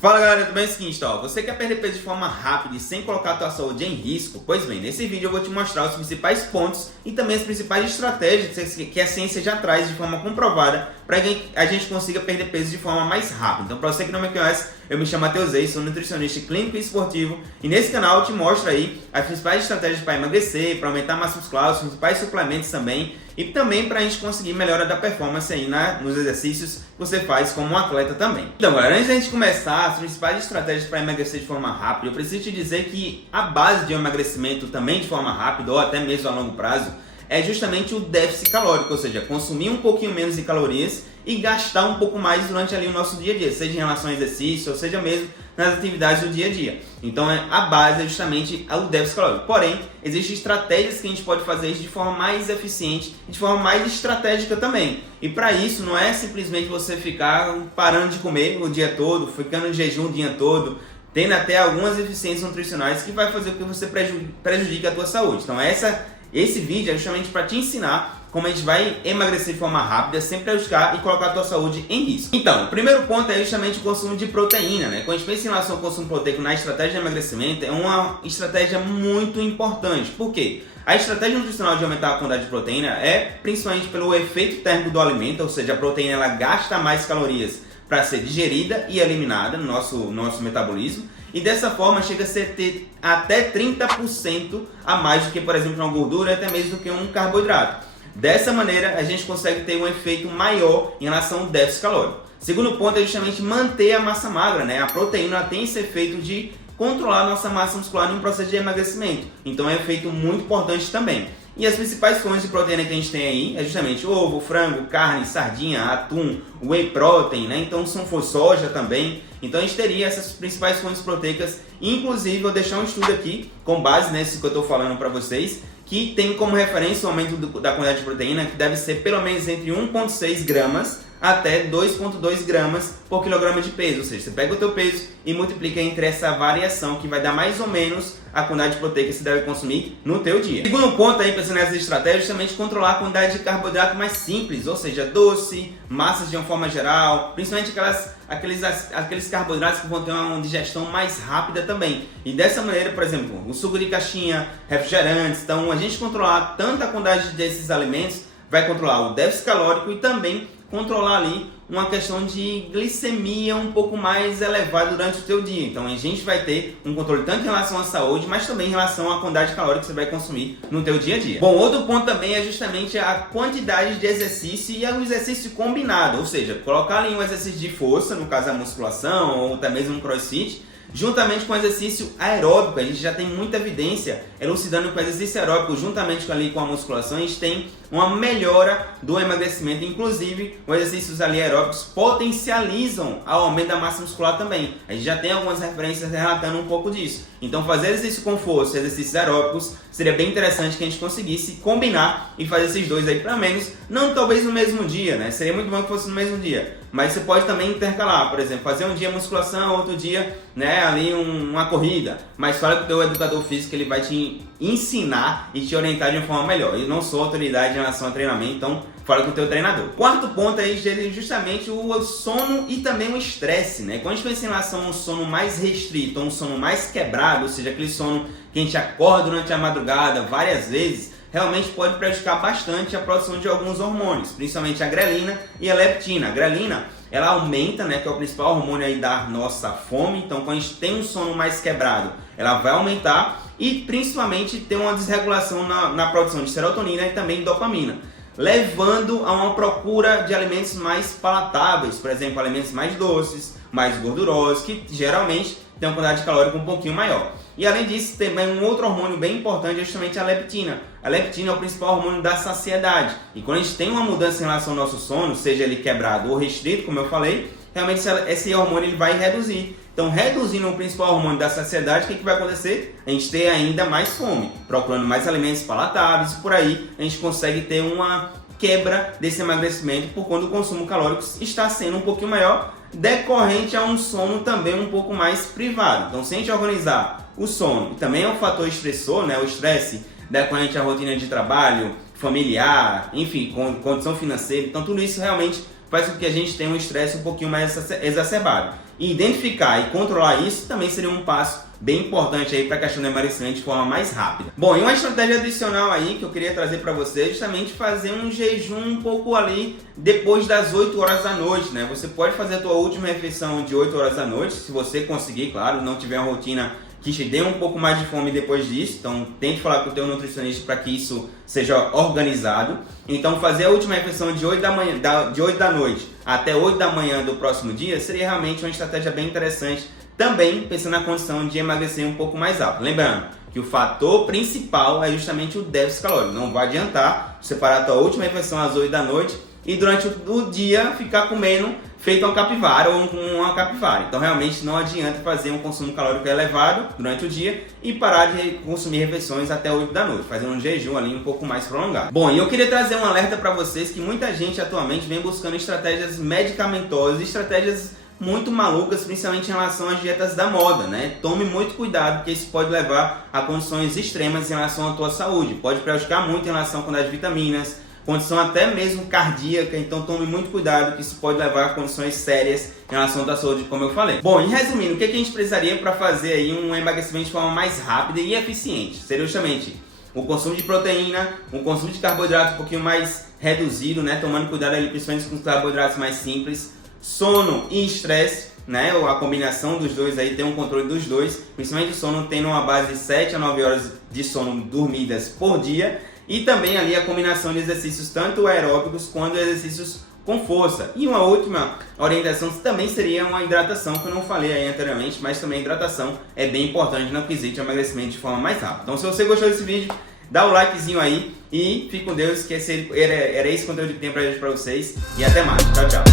Fala galera, tudo bem? É o seguinte, você quer perder peso de forma rápida e sem colocar a tua saúde em risco? Pois bem, nesse vídeo eu vou te mostrar os principais pontos e também as principais estratégias que a ciência já traz de forma comprovada para que a gente consiga perder peso de forma mais rápida. Então, para você que não me conhece, eu me chamo Matheus Reis, sou nutricionista clínico e esportivo e nesse canal eu te mostro aí as principais estratégias para emagrecer, para aumentar a massa muscular, os principais suplementos também e também para a gente conseguir melhora da performance aí nos exercícios que você faz como um atleta também. Então galera, antes da gente começar as principais estratégias para emagrecer de forma rápida, eu preciso te dizer que a base de um emagrecimento também de forma rápida ou até mesmo a longo prazo é justamente o déficit calórico, ou seja, consumir um pouquinho menos de calorias e gastar um pouco mais durante ali o nosso dia a dia, seja em relação ao exercício ou seja mesmo nas atividades do dia a dia. Então a base é justamente o déficit calórico. Porém, existem estratégias que a gente pode fazer isso de forma mais eficiente e de forma mais estratégica também. E para isso não é simplesmente você ficar parando de comer o dia todo, ficando em jejum o dia todo, tendo até algumas deficiências nutricionais que vai fazer com que você prejudique a tua saúde. Então esse vídeo é justamente para te ensinar como a gente vai emagrecer de forma rápida, sem prejudicar e colocar a tua saúde em risco. Então, o primeiro ponto é justamente o consumo de proteína, né? Quando a gente pensa em relação ao consumo proteico na estratégia de emagrecimento, é uma estratégia muito importante. Por quê? A estratégia nutricional de aumentar a quantidade de proteína é principalmente pelo efeito térmico do alimento, ou seja, a proteína ela gasta mais calorias para ser digerida e eliminada no nosso metabolismo. E dessa forma chega a ter até 30% a mais do que, por exemplo, uma gordura, até mesmo do que um carboidrato. Dessa maneira, a gente consegue ter um efeito maior em relação ao déficit calórico. Segundo ponto é justamente manter a massa magra, né? A proteína tem esse efeito de controlar a nossa massa muscular no processo de emagrecimento. Então é um efeito muito importante também. E as principais fontes de proteína que a gente tem aí é justamente ovo, frango, carne, sardinha, atum, whey protein, né? Então se não for soja também. Então a gente teria essas principais fontes proteicas. Inclusive eu vou deixar um estudo aqui com base nisso que eu estou falando para vocês, que tem como referência o aumento da quantidade de proteína, que deve ser pelo menos entre 1,6 gramas até 2,2 gramas por quilograma de peso. Ou seja, você pega o teu peso e multiplica entre essa variação, que vai dar mais ou menos a quantidade de proteína que você deve consumir no teu dia. Segundo ponto aí, pensando nessas estratégias, justamente controlar a quantidade de carboidrato mais simples, ou seja, doce, massas de uma forma geral, principalmente aqueles carboidratos que vão ter uma digestão mais rápida também. E dessa maneira, por exemplo, o suco de caixinha, refrigerantes, então a gente controlar tanto a quantidade desses alimentos, vai controlar o déficit calórico e também controlar ali uma questão de glicemia um pouco mais elevada durante o teu dia. Então a gente vai ter um controle tanto em relação à saúde, mas também em relação à quantidade de calórica que você vai consumir no teu dia a dia. Bom, outro ponto também é justamente a quantidade de exercício e o exercício combinado, ou seja, colocar ali um exercício de força, no caso a musculação ou até mesmo um crossfit, juntamente com o exercício aeróbico. A gente já tem muita evidência elucidando que o exercício aeróbico, juntamente com a musculação, a gente tem uma melhora do emagrecimento. Inclusive, os exercícios ali aeróbicos potencializam o aumento da massa muscular também. A gente já tem algumas referências relatando um pouco disso. Então, fazer exercício com força e exercícios aeróbicos seria bem interessante que a gente conseguisse combinar e fazer esses dois aí, pelo menos, não talvez no mesmo dia, né? Seria muito bom que fosse no mesmo dia. Mas você pode também intercalar, por exemplo, fazer um dia musculação, outro dia, né, ali uma corrida. Mas fala com o teu educador físico, ele vai te ensinar e te orientar de uma forma melhor. Eu não sou autoridade em relação ao treinamento, então fala com o teu treinador. Quarto ponto aí é justamente o sono e também o estresse, né? Quando a gente pensa em relação a um sono mais restrito, um sono mais quebrado, ou seja, aquele sono que a gente acorda durante a madrugada várias vezes, realmente pode prejudicar bastante a produção de alguns hormônios, principalmente a grelina e a leptina. A grelina, ela aumenta, né, que é o principal hormônio aí da nossa fome. Então, quando a gente tem um sono mais quebrado, ela vai aumentar e principalmente ter uma desregulação na produção de serotonina e também dopamina, levando a uma procura de alimentos mais palatáveis, por exemplo, alimentos mais doces, mais gordurosos, que geralmente tem uma quantidade calórica um pouquinho maior. E além disso, também um outro hormônio bem importante é justamente a leptina. A leptina é o principal hormônio da saciedade. E quando a gente tem uma mudança em relação ao nosso sono, seja ele quebrado ou restrito, como eu falei, realmente esse hormônio ele vai reduzir. Então, reduzindo o principal hormônio da saciedade, o que vai acontecer? A gente ter ainda mais fome, procurando mais alimentos palatáveis, e por aí a gente consegue ter uma quebra desse emagrecimento por quando o consumo calórico está sendo um pouquinho maior, decorrente a um sono também um pouco mais privado. Então, se a gente organizar o sono, e também é um fator estressor, né? O estresse decorrente à rotina de trabalho, familiar, enfim, condição financeira, então tudo isso realmente faz com que a gente tenha um estresse um pouquinho mais exacerbado. e identificar e controlar isso também seria um passo bem importante aí para a questão do emagrecimento de forma mais rápida. Bom, e uma estratégia adicional aí que eu queria trazer para você é justamente fazer um jejum um pouco ali depois das 8 horas da noite, né? Você pode fazer a tua última refeição de 8 horas da noite, se você conseguir, claro, não tiver uma rotina que te dê um pouco mais de fome depois disso, então tente falar com o teu nutricionista para que isso seja organizado. Então fazer a última refeição de 8 da noite até 8 da manhã do próximo dia seria realmente uma estratégia bem interessante, também pensando na condição de emagrecer um pouco mais rápido. Lembrando que o fator principal é justamente o déficit calórico. Não vai adiantar separar a tua última refeição às 8 da noite e durante o dia ficar comendo feito uma capivara ou uma capivara. Então realmente não adianta fazer um consumo calórico elevado durante o dia e parar de consumir refeições até 8 da noite, fazendo um jejum ali um pouco mais prolongado. Bom, e eu queria trazer um alerta para vocês que muita gente atualmente vem buscando estratégias medicamentosas, estratégias muito malucas, principalmente em relação às dietas da moda, né? Tome muito cuidado, porque isso pode levar a condições extremas em relação à tua saúde. Pode prejudicar muito em relação à quantidade de vitaminas, condição até mesmo cardíaca, então tome muito cuidado, que isso pode levar a condições sérias em relação à tua saúde, como eu falei. Bom, e resumindo, o que a gente precisaria para fazer aí um emagrecimento de forma mais rápida e eficiente? Seria justamente o consumo de proteína, um consumo de carboidrato um pouquinho mais reduzido, né? Tomando cuidado ali, principalmente com os carboidratos mais simples, sono e estresse, né? A combinação dos dois aí, tem um controle dos dois, principalmente o sono tendo uma base de 7 a 9 horas de sono dormidas por dia, e também ali a combinação de exercícios tanto aeróbicos quanto exercícios com força. E uma última orientação também seria uma hidratação, que eu não falei aí anteriormente, mas também a hidratação é bem importante no quesito de emagrecimento de forma mais rápida. Então se você gostou desse vídeo, dá o likezinho aí e fique com Deus, que era esse conteúdo que tem pra vocês, e até mais. Tchau, tchau.